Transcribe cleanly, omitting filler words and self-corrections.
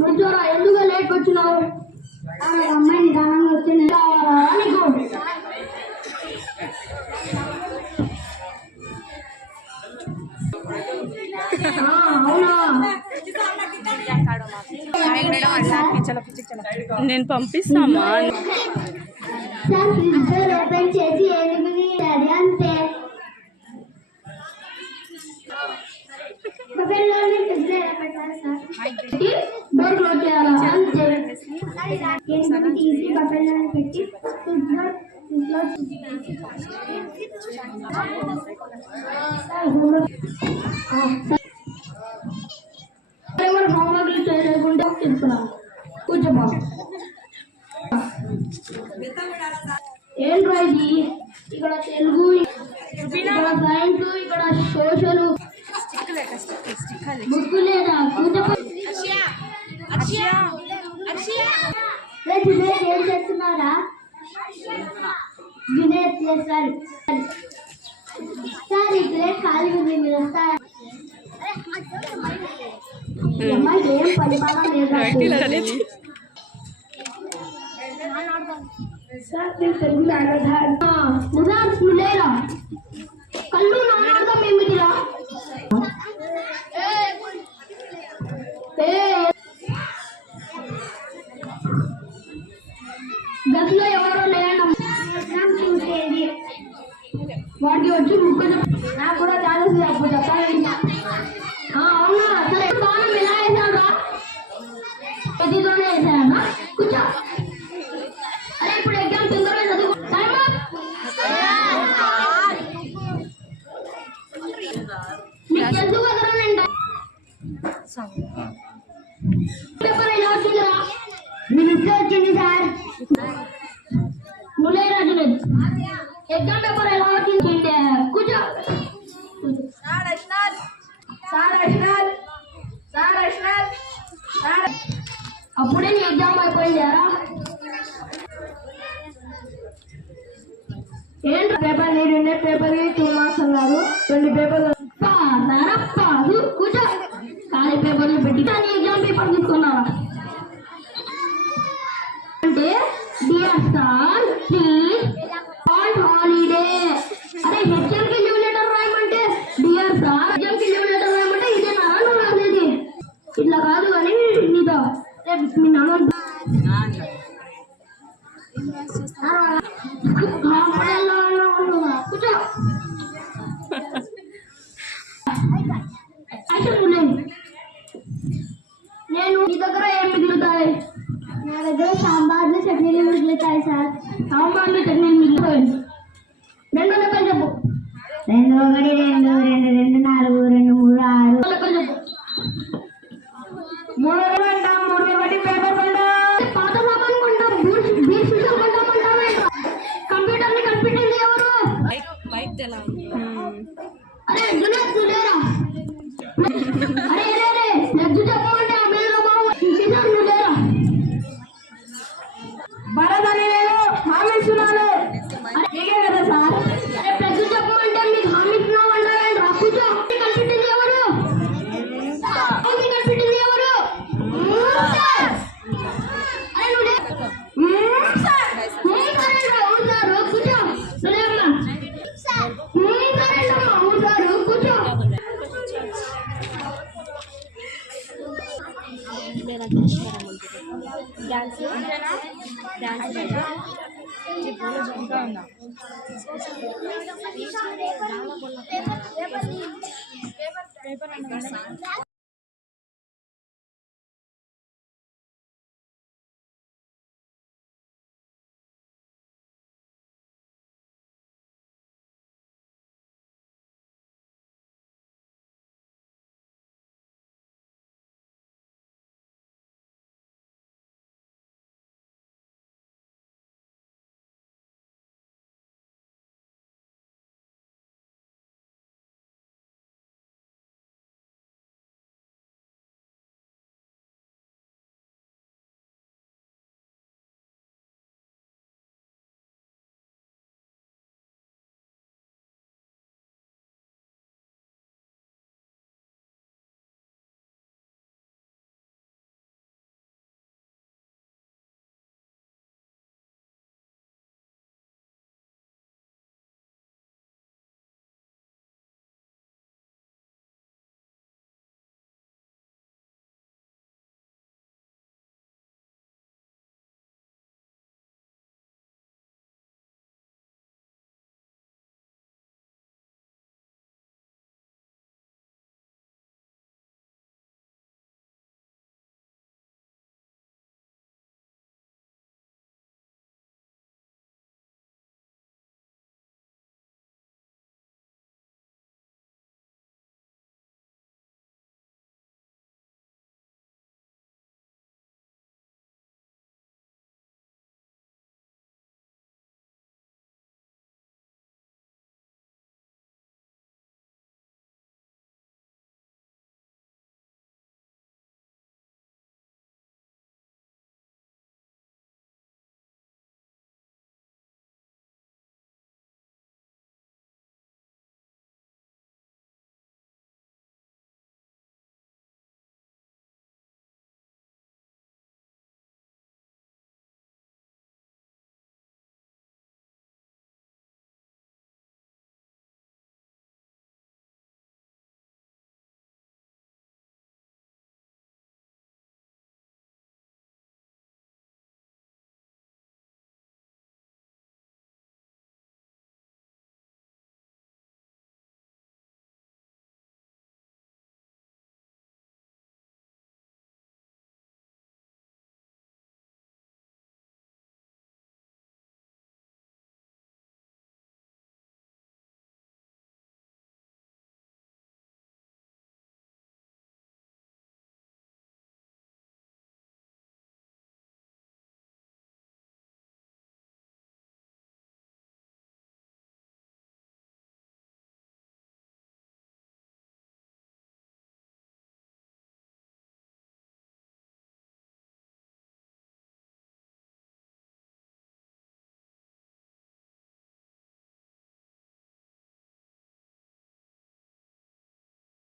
ముంచోరా ఎందుకు లేట్ వచ్చినావు? అమ్మాయిని దానంగా వచ్చి నేను పంపిస్తామా ఓపెన్ చేసి అంతే డోర్ క్లోజ్ చేయాలా అంతే తీసి బట్టలు పెట్టి హోంవర్క్లు చేయకుండా చెప్తున్నా కూర్చోబా ఏంట్రా ఇది ఇక్కడ తెలుగు ఇక్కడ సైన్స్ ఇక్కడ సోషల్ బుక్ లేదా ఏం చేస్తున్నారా? వినేత్ సార్ సార్ ఇక్కడే ఖాళీ ఉంది మీరు సార్ అమ్మాయి ఏం పరిమాణం లేదు సార్ తెలుగు ఉదాహరణ లేదా కళ్ళు నానార్థం ఏమిటిరా? గదిలో ఎవరో లేదన్నా వాడికి వచ్చి ముక్క నాకు కూడా చాలా అప్పుడు చెప్పాలి. అవునా సరే బాణం ఎలా వేసాడు? ప్రతితోనే వేసాడన్నా కూర్చో. అరే ఇప్పుడు ఎగ్జామ్ తొందరగా చదువు. మీకు తెలుసు కదరా నేను పేపర్ ఎలా వచ్చిందిరా? మినిస్టర్ వచ్చింది సార్. ములే రాజు ఎగ్జామ్ పేపర్ ఎలా వచ్చింది? కూర్చో. అప్పుడే నీ ఎగ్జామ్ అయిపోయిందారా? ఏంటి పేపర్ నీ 2 పేపర్కి 2 మార్క్స్ అన్నారు. 2 పేపర్లు కూర్చో. ఖాళీ పేపర్లు పెట్టి కానీ ఎగ్జామ్ పేపర్ తీసుకున్నావా అంటే dear sir please on holiday. అరే హెచ్ఎంకి లీవ్ లెటర్ రాయమంటే డియర్ సార్ హెచ్ఎంకి లీవ్ లెటర్ రాయమంటే ఇదే నా నువ్వు రాసేది ఇట్లా కాదు కానీ నీతో మీ నాన్న కూర్చో. నేను మీ దగ్గర ఏం మిగులుతాయి? నా దగ్గర సాంబార్లు చట్నీలు మిగులుతాయి సార్. సాంబార్లు చట్నీలు మిగిలిపోయి 2 లెక్కలు చెప్పు. 2 1 2 2 2 4 2 3 6 లెక్కలు చెప్పు. 3 గంట 3 1 పేపర్ బండ పాత సామాన్ కొంటాం బీర్ సిస్టమ్ కొంటామంటావా? కంప్యూటర్ని కనిపెట్టింది ఎవరు? అరే చూడరా అరే అరే లజ్జు చెప్పమంటే ఆ బిల్లు లేరా భరదని నేను హామీ ఇస్తున్నాను. అరే కదా సార్. అరే లజ్జు చెప్పమంటే మీకు హామీ ఇస్తున్నావు అంటే కూర్చో. కనిపెట్టింది ఎవరు? కనిపెట్టింది ఎవరు? అరే నువ్వు కూర్చో. Dance paper